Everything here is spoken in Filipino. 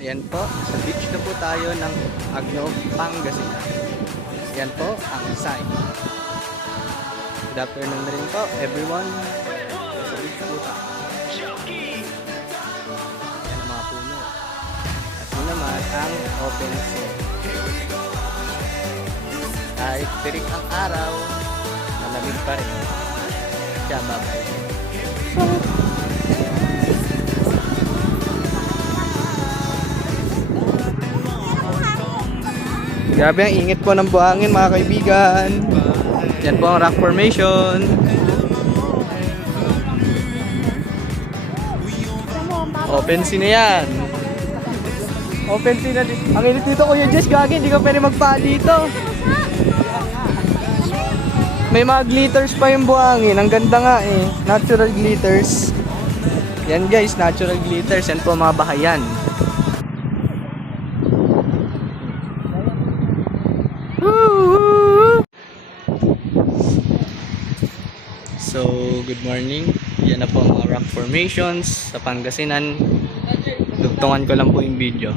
Ayan po, sa beach na po tayo ng Agno, Pangasinan. Ayan po ang sign. Good afternoon na rin po, everyone. Sa beach po tayo. Ayan ang mga puno. At yun naman ang open sea. Kahit tirik ang araw, malamig pa rin. Kaya babay. Grabe ang ingit po ng buhangin mga kaibigan. Yan po ang rock formation. Open sea na yan. Open sea na dito. Ang init dito Kuya Jess, gagi, hindi ka pwede magpaa dito. May mga glitters pa yung buhangin. Ang ganda nga eh. Natural glitters. Yan guys, natural glitters. Yan po mga bahayan. So, good morning. Yan na po ang mga rock formations sa Pangasinan. Dugtungan ko lang po yung video.